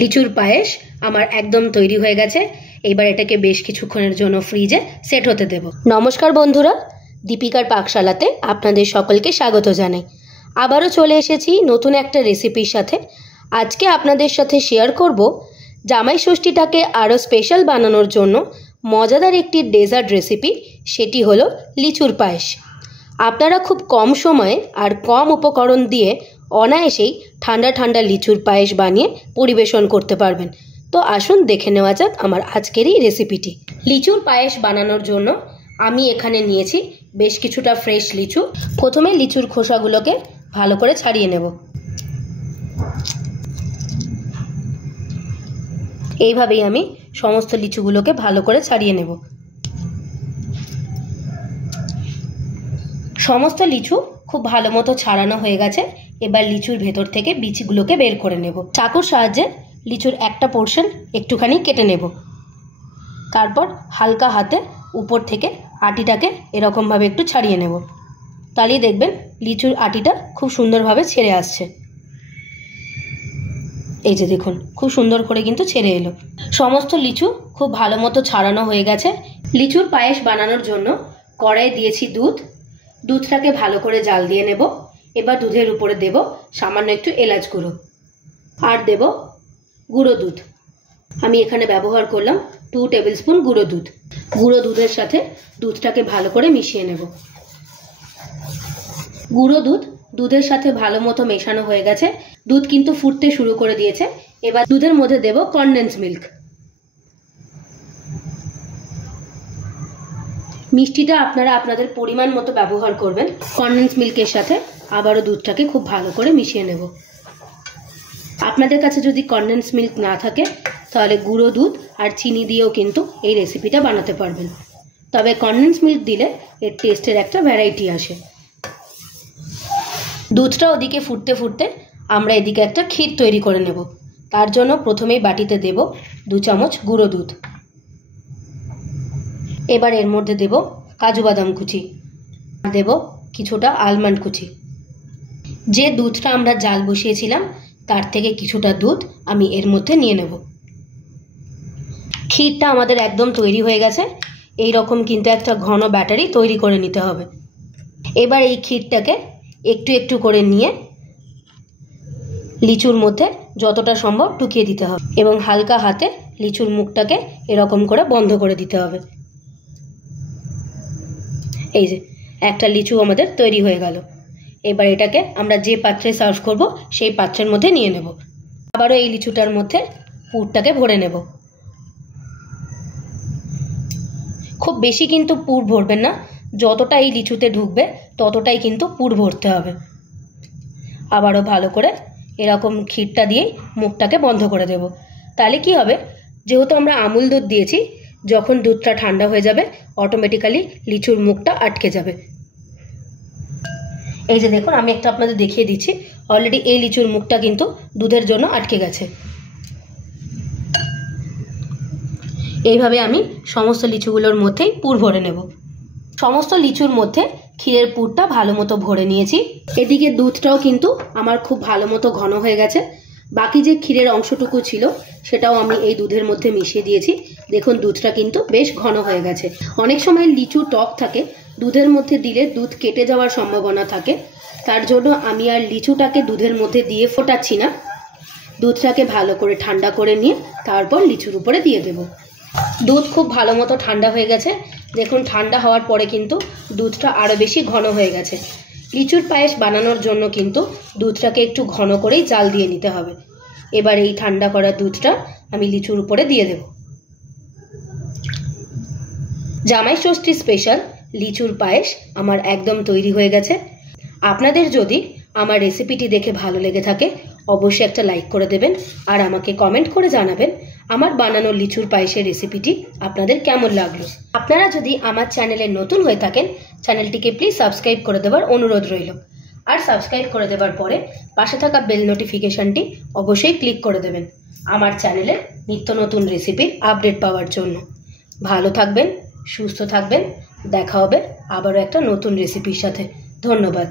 লিচুর পায়েস আমার একদম তৈরি হয়ে গেছে। এবার এটাকে বেশ কিছুক্ষণের জন্য ফ্রিজে সেট হতে দেব। নমস্কার বন্ধুরা, দীপিকার পাকশালাতে আপনাদের সকলকে স্বাগত জানাই। আবারও চলে এসেছি নতুন একটা রেসিপির সাথে। আজকে আপনাদের সাথে শেয়ার করব জামাই ষষ্ঠীটাকে আরও স্পেশাল বানানোর জন্য মজাদার একটি ডেজার্ট রেসিপি, সেটি হলো লিচুর পায়েস। আপনারা খুব কম সময়ে আর কম উপকরণ দিয়ে অনায়াসেই ঠান্ডা ঠান্ডা লিচুর পায়েস বানিয়ে পরিবেশন করতে পারবেন। তো আসুন দেখে নেওয়া যাক আমার আজকের এই রেসিপিটি। লিচুর পায়েস বানানোর জন্য আমি এখানে নিয়েছি বেশ কিছুটা ফ্রেশ লিচু। প্রথমে লিচুর খোসাগুলোকে ভালো করে ছাড়িয়ে নেব। এইভাবেই আমি সমস্ত লিচুগুলোকে ভালো করে ছাড়িয়ে নেব। সমস্ত লিচু খুব ভালো মতো ছাড়ানো হয়ে গেছে। এবার লিচুর ভেতর থেকে বিচিগুলোকে বের করে নেব। চাকুর সাহায্যে লিচুর একটা পোর্শন একটুখানি কেটে নেব। তারপর হালকা হাতে উপর থেকে আটিটাকে এরকমভাবে একটু ছাড়িয়ে নেব। তাহলেই দেখবেন লিচুর আটিটা খুব সুন্দরভাবে ছেড়ে আসছে। এই যে দেখুন, খুব সুন্দর করে কিন্তু ছেড়ে এলো। সমস্ত লিচু খুব ভালো মতো ছাড়ানো হয়ে গেছে। লিচুর পায়েস বানানোর জন্য কড়াই দিয়েছি দুধ। দুধটাকে ভালো করে জাল দিয়ে নেব। এবার দুধের উপরে দেব সামান্য একটু এলাচ গুঁড়ো আর দেব গুঁড়ো দুধ। আমি এখানে ব্যবহার করলাম 2 টেবিল স্পুন গুঁড়ো দুধ। গুঁড়ো দুধের সাথে দুধটাকে ভালো করে মিশিয়ে নেব। গুঁড়ো দুধ দুধের সাথে ভালো মতো মেশানো হয়ে গেছে। দুধ কিন্তু ফুটতে শুরু করে দিয়েছে। এবার দুধের মধ্যে দেব কনডেন্স মিল্ক। মিষ্টিটা আপনারা আপনাদের পরিমাণ মতো ব্যবহার করবেন। কনডেন্স মিল্কের সাথে আবারও দুধটাকে খুব ভালো করে মিশিয়ে নেব। আপনাদের কাছে যদি কনডেন্স মিল্ক না থাকে তাহলে গুঁড়ো দুধ আর চিনি দিয়েও কিন্তু এই রেসিপিটা বানাতে পারবেন। তবে কনডেন্স মিল্ক দিলে এর টেস্টের একটা ভ্যারাইটি আসে। দুধটা ওদিকে ফুটতে ফুটতে আমরা এদিকে একটা ক্ষীর তৈরি করে নেব। তার জন্য প্রথমেই বাটিতে দেব 2 চামচ গুঁড়ো দুধ। এবার এর মধ্যে দেব কাজু বাদাম কুচি, দেব কিছুটা আলমন্ড কুচি। যে দুধটা আমরা জাল বসিয়েছিলাম তার থেকে কিছুটা দুধ আমি এর মধ্যে নিয়ে নেব। ক্ষীরটা আমাদের একদম তৈরি হয়ে গেছে। এই রকম কিন্তু একটা ঘন ব্যাটারি তৈরি করে নিতে হবে। এবার এই ক্ষীরটাকে একটু একটু করে নিয়ে লিচুর মধ্যে যতটা সম্ভব ঢুকিয়ে দিতে হবে এবং হালকা হাতে লিচুর মুখটাকে এরকম করে বন্ধ করে দিতে হবে। এই যে একটা লিচু আমাদের তৈরি হয়ে গেল। এবার এটাকে আমরা যে পাত্রে সার্ভ করব সেই পাত্রের মধ্যে নিয়ে নেব। আবারও এই লিচুটার মধ্যে পুরটাকে ভরে নেব। খুব বেশি কিন্তু পুর ভরবেন না, যতটা এই লিচুতে ঢুকবে ততটাই কিন্তু পুর ভরতে হবে। আবারও ভালো করে এরকম ক্ষীরটা দিয়ে মুখটাকে বন্ধ করে দেব। তাহলে কি হবে, যেহেতু আমরা আমুল দুধ দিয়েছি, যখন দুধটা ঠান্ডা হয়ে যাবে অটোমেটিক্যালি লিচুর মুখটা আটকে যাবে। এই যে দেখুন, আমি একটা আপনাদের দেখিয়ে দিচ্ছি। অলরেডি এই লিচুর মুখটা কিন্তু দুধের জন্য আটকে গেছে। এইভাবে আমি সমস্ত লিচুগুলোর মধ্যেই পুর ভরে নেব। সমস্ত লিচুর মধ্যে ক্ষীরের পুরটা ভালো মতো ভরে নিয়েছি। এদিকে দুধটাও কিন্তু আমার খুব ভালো মতো ঘন হয়ে গেছে। বাকি যে ক্ষীরের অংশটুকু ছিল সেটাও আমি এই দুধের মধ্যে মিশিয়ে দিয়েছি। দেখুন দুধটা কিন্তু বেশ ঘন হয়ে গেছে। অনেক সময় লিচু টক থাকে, দুধের মধ্যে দিলে দুধ কেটে যাওয়ার সম্ভাবনা থাকে। তার জন্য আমি আর লিচুটাকে দুধের মধ্যে দিয়ে ফোটাচ্ছি না। দুধটাকে ভালো করে ঠান্ডা করে নিয়ে তারপর লিচুর উপরে দিয়ে দেব। দুধ খুব ভালো মতো ঠান্ডা হয়ে গেছে। দেখুন ঠান্ডা হওয়ার পরে কিন্তু দুধটা আরও বেশি ঘন হয়ে গেছে। লিচুর পায়েস বানানোর জন্য কিন্তু দুধটাকে একটু ঘন করেই জাল দিয়ে নিতে হবে। এবার এই ঠান্ডা করা দুধটা আমি লিচুর উপরে দিয়ে দেব। জামাই ষষ্ঠী স্পেশাল লিচুর পায়েস আমার একদম তৈরি হয়ে গেছে। আপনাদের যদি আমার রেসিপিটি দেখে ভালো লেগে থাকে অবশ্যই একটা লাইক করে দেবেন আর আমাকে কমেন্ট করে জানাবেন আমার বানানো লিচুর পায়েসের রেসিপিটি আপনাদের কেমন লাগলো। আপনারা যদি আমার চ্যানেলে নতুন হয়ে থাকেন চ্যানেলটিকে প্লিজ সাবস্ক্রাইব করে দেওয়ার অনুরোধ রইল। আর সাবস্ক্রাইব করে দেওয়ার পরে পাশে থাকা বেল নোটিফিকেশনটি অবশ্যই ক্লিক করে দেবেন আমার চ্যানেলের নিত্য নতুন রেসিপির আপডেট পাওয়ার জন্য। ভালো থাকবেন, সুস্থ থাকবেন। দেখা হবে আবারও একটা নতুন রেসিপির সাথে। ধন্যবাদ।